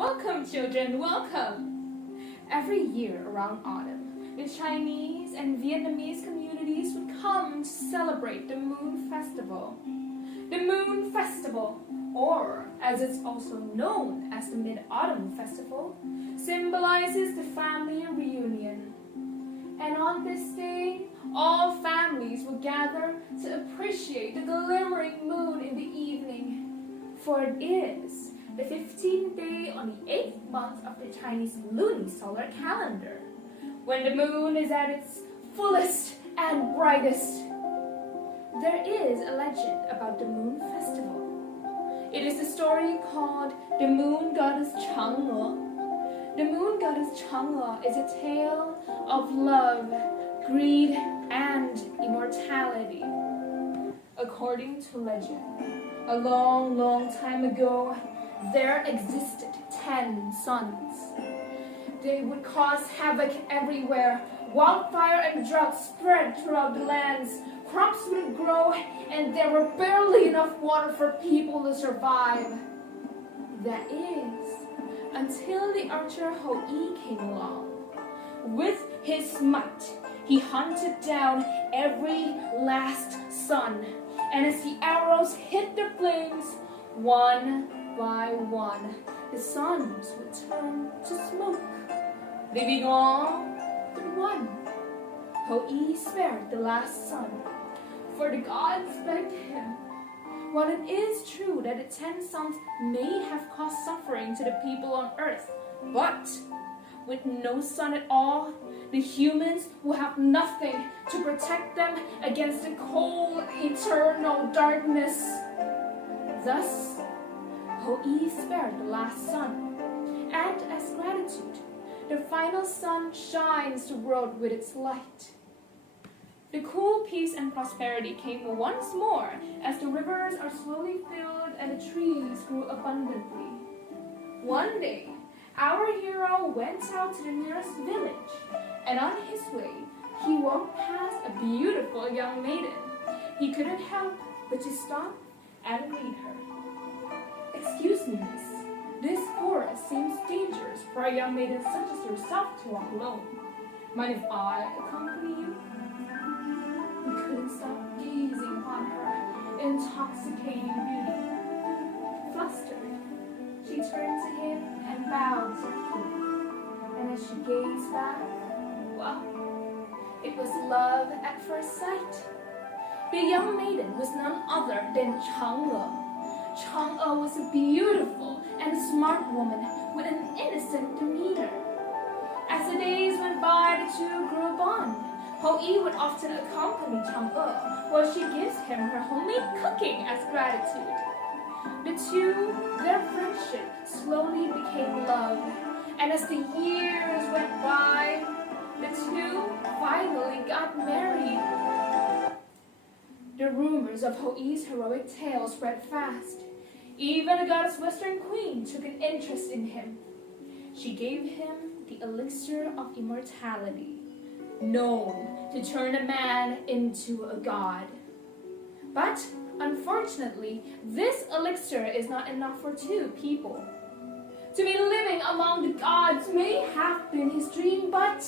Welcome, children, welcome! Every year around autumn, the Chinese and Vietnamese communities would come to celebrate the Moon Festival. The Moon Festival, or as it's also known as the Mid-Autumn Festival, symbolizes the family reunion. And on this day, all families will gather to appreciate the glimmering moon in the evening, for it is the 15th day on the 8th month of the Chinese lunisolar calendar, when the moon is at its fullest and brightest. There is a legend about the Moon Festival. It is a story called the Moon Goddess Chang'e. The Moon Goddess Chang'e is a tale of love, greed, and immortality. According to legend, a long, long time ago, there existed 10 suns. They would cause havoc everywhere. Wildfire and drought spread throughout the lands. Crops wouldn't grow, and there were barely enough water for people to survive. That is, until the archer Ho-Yi came along. With his might, he hunted down every last sun, and as the arrows hit the flames, one by one, the suns would turn to smoke, leaving all but one. Ho-Yi spared the last sun, for the gods begged him. While it is true that the 10 suns may have caused suffering to the people on earth, but with no sun at all, the humans will have nothing to protect them against the cold, eternal darkness. Thus, Ho-Yi spared the last sun, and as gratitude, the final sun shines the world with its light. The cool peace and prosperity came once more as the rivers are slowly filled and the trees grew abundantly. One day, our hero went out to the nearest village, and on his way, he walked past a beautiful young maiden. He couldn't help but to stop and greet her. "Excuse me, miss. This forest seems dangerous for a young maiden such as yourself to walk alone. Mind if I accompany you?" He couldn't stop gazing upon her intoxicating beauty. Flustered, she turned to him and bowed softly. And as she gazed back, well, it was love at first sight. The young maiden was none other than Chang'e. Chang'e was a beautiful and smart woman with an innocent demeanor. As the days went by, the two grew a bond. Ho-Yi would often accompany Chang'e while she gives him her homemade cooking as gratitude. The two, their friendship slowly became love, and as the years went by, the two finally got married. The rumors of Ho-Yi's heroic tale spread fast. Even the goddess Western Queen took an interest in him. She gave him the elixir of immortality, known to turn a man into a god. But unfortunately, this elixir is not enough for two people. To be living among the gods may have been his dream, but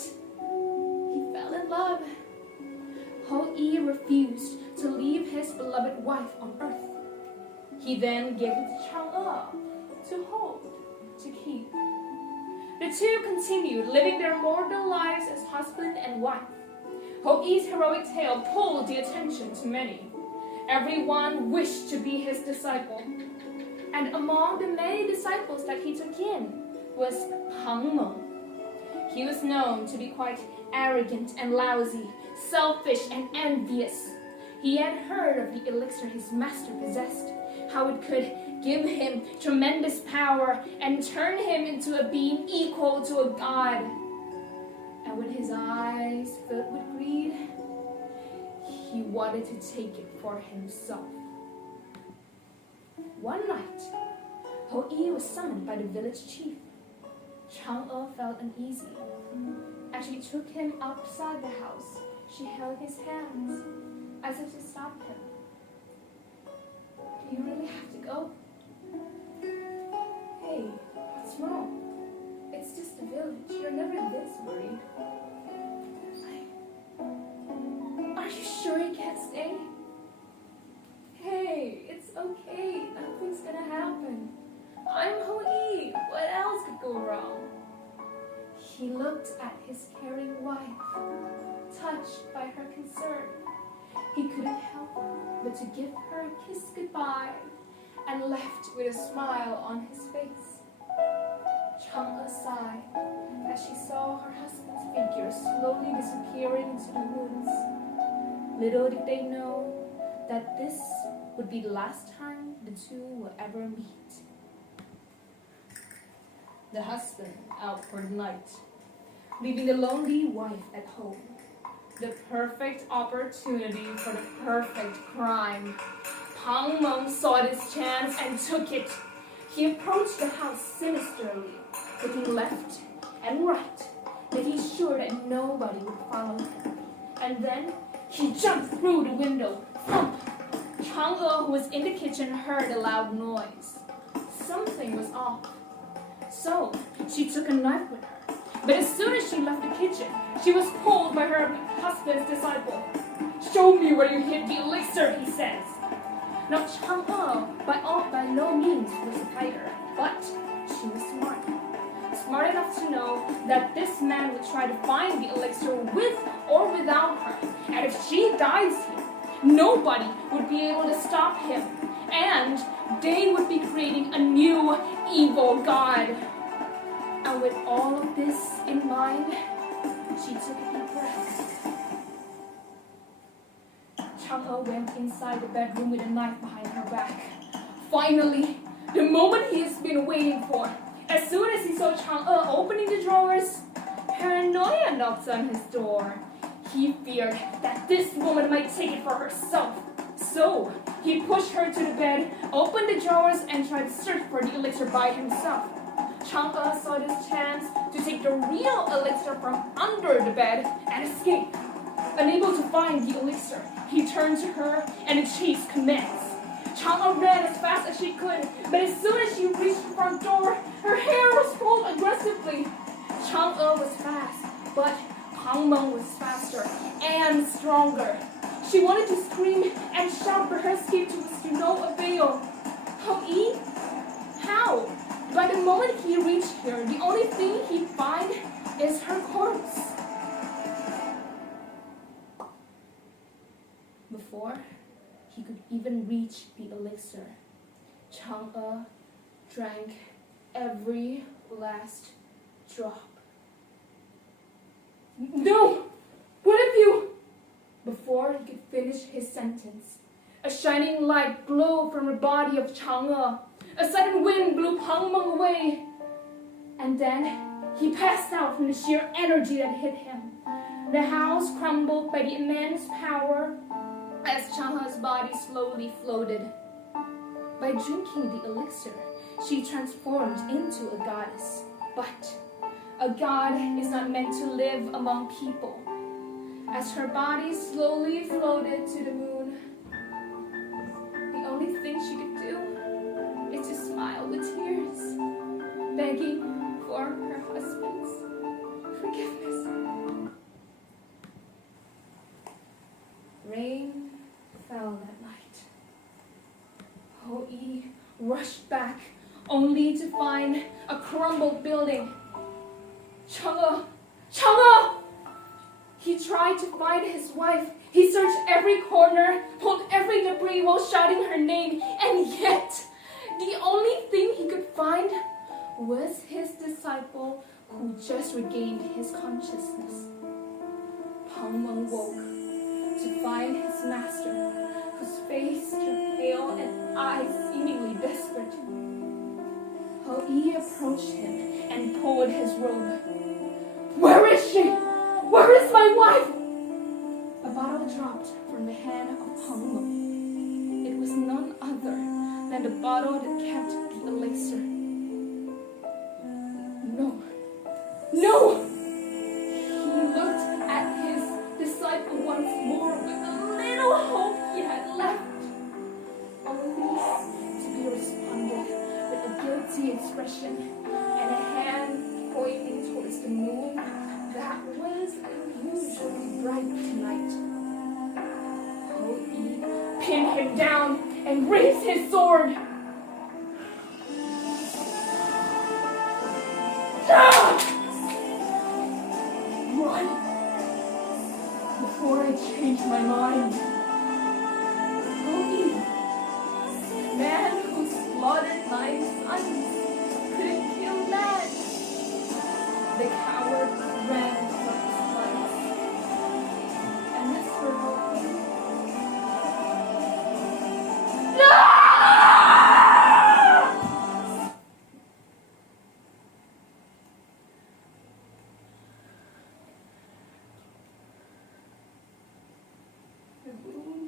he fell in love. Ho-Yi refused to leave his beloved wife on earth. He then gave it to Chang'e to hold, to keep. The two continued living their mortal lives as husband and wife. Ho-Yi's heroic tale pulled the attention to many. Everyone wished to be his disciple. And among the many disciples that he took in was Pangmeng. He was known to be quite arrogant and lousy, selfish and envious. He had heard of the elixir his master possessed, how it could give him tremendous power and turn him into a being equal to a god. And with his eyes filled with greed, he wanted to take it for himself. One night, Ho-Yi was summoned by the village chief. Chang'e felt uneasy. As she took him outside the house, she held his hands as if to stop him. "Do you really have to go?" Hey, what's wrong? It's just a village. You're never this worried. Are you sure you can't stay? Hey, it's okay. Nothing's gonna happen. I'm Hoi. What else could go wrong? He looked at his caring wife, touched by her concern. He couldn't help but to give her a kiss goodbye and left with a smile on his face. Chang'e sighed as she saw her husband's figure slowly disappearing into the woods. Little did they know that this would be the last time the two will ever meet. The husband out for the night, leaving the lonely wife at home. The perfect opportunity for the perfect crime. Pang Meng saw this chance and took it. He approached the house sinisterly, looking left and right, making sure that nobody would follow him. And then he jumped through the window. Thump! Chang'e, who was in the kitchen, heard a loud noise. Something was off. So she took a knife with her. But as soon as she left the kitchen, she was pulled by her husband's disciple. "Show me where you hid the elixir," he says. Now Chang'e by no means was a fighter, but she was smart. Smart enough to know that this man would try to find the elixir with or without her. And if she dies here, nobody would be able to stop him. And they would be creating a new evil god. And with all of this in mind, she took a deep breath. Chang'e went inside the bedroom with a knife behind her back. Finally, the moment he has been waiting for. As soon as he saw Chang'e opening the drawers, paranoia knocked on his door. He feared that this woman might take it for herself. So he pushed her to the bed, opened the drawers, and tried to search for the elixir by himself. Chang'e saw this chance to take the real elixir from under the bed and escape. Unable to find the elixir, he turned to her and the chase commenced. Chang'e ran as fast as she could, but as soon as she reached the front door, her hair was pulled aggressively. Chang'e was fast, but Pang Meng was faster and stronger. She wanted to scream and shout, but her escape was to no avail. Hoi? How? By the moment he reached her, the only thing he'd find is her corpse. Before he could even reach the elixir, Chang'e drank every last drop. "No! What have you?" Before he could finish his sentence, a shining light glowed from the body of Chang'e. A sudden wind blew Pang Meng away. And then he passed out from the sheer energy that hit him. The house crumbled by the immense power as Chang'e's body slowly floated. By drinking the elixir, she transformed into a goddess. But a god is not meant to live among people. As her body slowly floated to the moon, the only thing she could do is to smile with tears, begging for her husband's forgiveness. Rain fell that night. Hoi rushed back, only to find a crumbled building. Chang'e! Chang'e! He tried to find his wife. He searched every corner, pulled every debris while shouting her name, and yet the only thing he could find was his disciple who just regained his consciousness. Pang Meng woke to find his master, whose face turned pale and eyes seemingly desperate. Hoi approached him and pulled his robe. "Where is she? Where is my wife?" A bottle dropped from the hand of Pang Meng. It was none other than the bottle that kept the elixir. No. No! He looked at his disciple once more with the little hope he had left, only to be responded with a guilty expression. and raise his sword. Run before I change my mind. Loki, the man who slaughtered my sons, couldn't kill man. The coward ran from his life. And this for Loki. No! The moon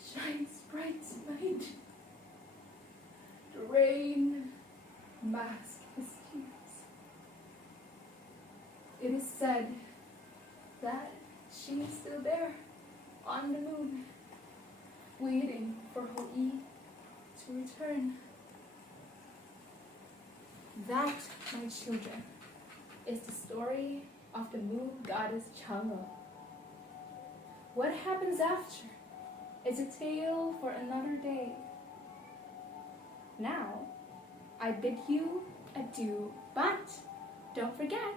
shines bright tonight. The rain masks his tears. It is said that she is still there on the moon, waiting for Hoi to return. That, my children, is the story of the moon goddess Chang'e. What happens after is a tale for another day. Now, I bid you adieu, but don't forget,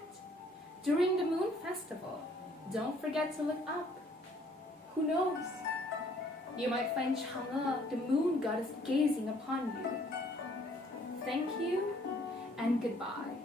during the moon festival, don't forget to look up. Who knows? You might find Chang'e, the moon goddess, gazing upon you. Thank you and goodbye.